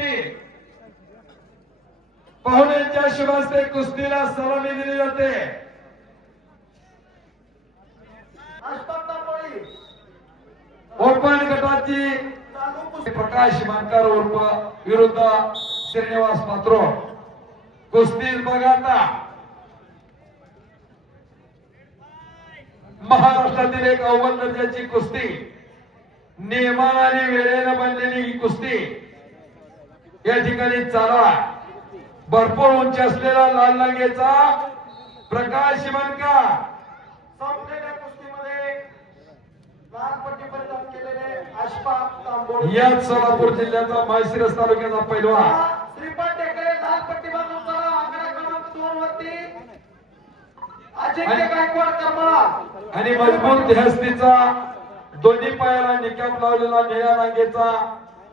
कुस्ती पाहुण्यांच्या शुभास्ते कुस्तीला सलामी दिली जाते। ओपन गटाची प्रकाश मानकर उर्फ विरुद्ध श्रीनिवास पात्रो कुस्ती बघा आता महाराष्ट्रातील एक अव्वल दर्जाची कुस्ती नियमाने आणि वेळेने बनलेली ही कुस्ती या ठिकाणी चालू आहे। भरपूर उंची असलेला लाल लांगेचा प्रकाश मानकर संपलेल्या कुस्तीमध्ये लाल पट्टी परिधान केलेले अशफाक तांबोळी याच सोलापूर जिल्ह्याचा माळशिरस तालुक्याचा पैलवान श्रीपाद टेकडे लाल पट्टी बांधून चला आकडा क्रमांक 2 वरती अजिंक्य गायकवाड करमाळा आणि मजबूत हस्तीचा दोन्ही पायाला निकाप लावलेला निळ्या लांगेचा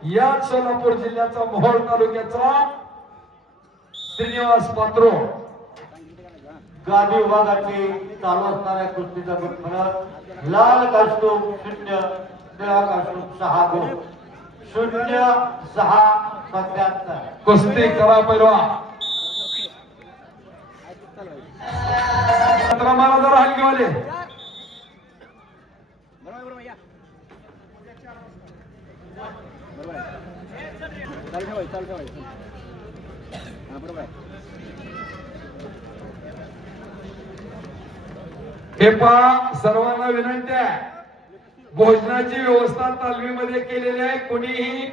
याच सोलापूर जिल्ह्याचा मोहोळ तालुक्याचा श्रीनिवास पात्रो गादी विभागाची चालू असणाऱ्या कुस्तीचा फरक लाल कास्टूम 0 निळा कास्टूम 6 गुण 0-6-77 कुस्ती करा पैलवान मला जरा हलके वाले हे पहा सर्वांना विनंती आहे भोजनाची व्यवस्था तालमीमध्ये केलेली आहे। कोणीही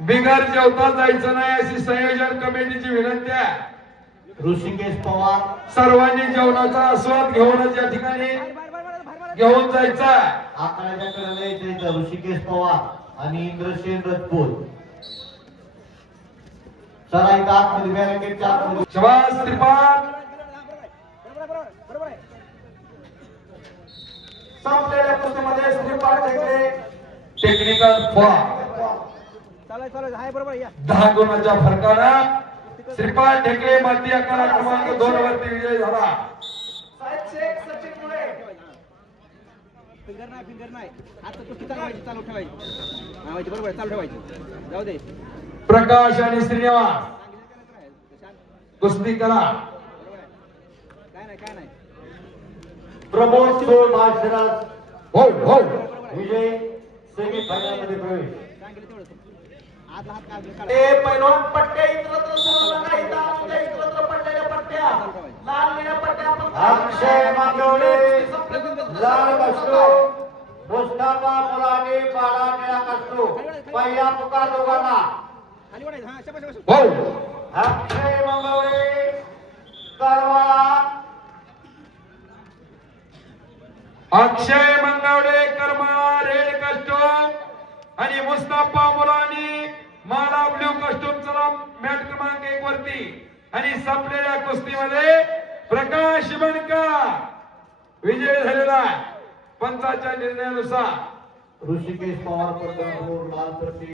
बिगर जेवता जायचं नाही अशी संयोजन कमिटीची विनंती आहे। ऋषिकेश पवार सर्वांनी जेवणाचा आस्वाद घेऊनच या ठिकाणी घेऊन जायचा। आखाड्याच्या कडेला यायचं ऋषिकेश पवार आणि इंद्रसेन रजपूत चला इथं आतमध्ये बॅरिकेडच्या आतमध्ये शबास त्रिपाठ संपलेल्या कुस्तीमध्ये श्रीपाद टेकडे टेक्निकल फॉल 10 गुणाच्या फरकानं श्रीपाद ढेकळे माती आखाडा क्रमांक 2 वरती विजय झाला। प्रकाश आणि श्रीनिवास कुस्ती करा प्रमोद सोळ माळशिरस हो हो विजय सेमी फायनल मध्ये प्रवेश पैलवान पट्ट्या इतरत्र सोडू नका इथं इतरत्र पडलेल्या पट्ट्या लाल निळ्या पट्ट्या अक्षय मांगवले लाल कास्टूम मुस्ताफा मुलानी काळा निळा कास्टूम पहिला पुकार दोघांना हो अक्षय मांगवले करवाळा अक्षय मंगवडे करमाळा रेड कस्टूम आणि मुस्ताफा मुलानी माला ब्ल्यू कस्टूम चला मॅट क्रमांक 1 वरती आणि संपलेल्या कुस्तीमध्ये प्रकाश बनकर विजय झालेला पंचाच्या निर्णयानुसार ऋषिकेश पवार पडदा लाल प्रती